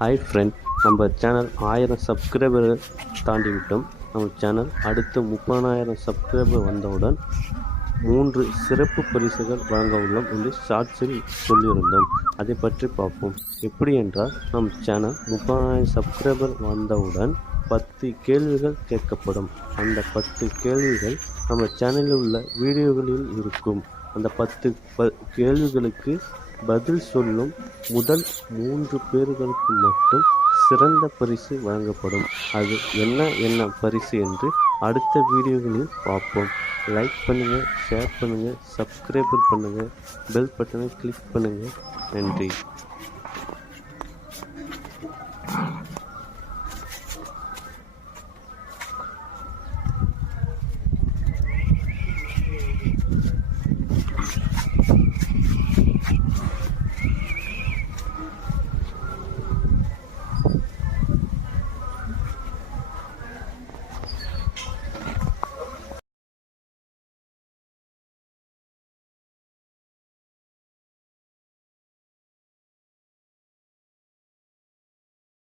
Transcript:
Hi friend, நம்ம channel 1000 சப்ஸ்கிரைபரை தாண்டி விட்டோம். நம்ம சேனல் அடுத்து 30,000 சப்ஸ்கிரைபர் வந்தவுடன் 3 சிறப்பு பரிசுகள் வழங்க உள்ளோம் என்று ஷார்ட்ஸில் சொல்லியிருந்தோம். அதை பற்றி பார்ப்போம். எப்படி என்றால், நம் சேனல் 30,000 சப்ஸ்கிரைபர் வந்தவுடன் 10 கேள்விகள் கேட்கப்படும். அந்த 10 கேள்விகள் நம்ம சேனலில் உள்ள வீடியோகளில் இருக்கும். அந்த 10 கேள்விகளுக்கு பதில் சொல்லும் முதல் 3 பேர்களுக்கு மட்டும் சிறந்த பரிசு வழங்கப்படும். அது என்ன பரிசு என்று அடுத்த வீடியோகளில் பார்ப்போம். லைக் பண்ணுங்கள், ஷேர் பண்ணுங்கள், சப்ஸ்கிரைப் பண்ணுங்கள், பெல் பட்டனை கிளிக் பண்ணுங்கள். நன்றி.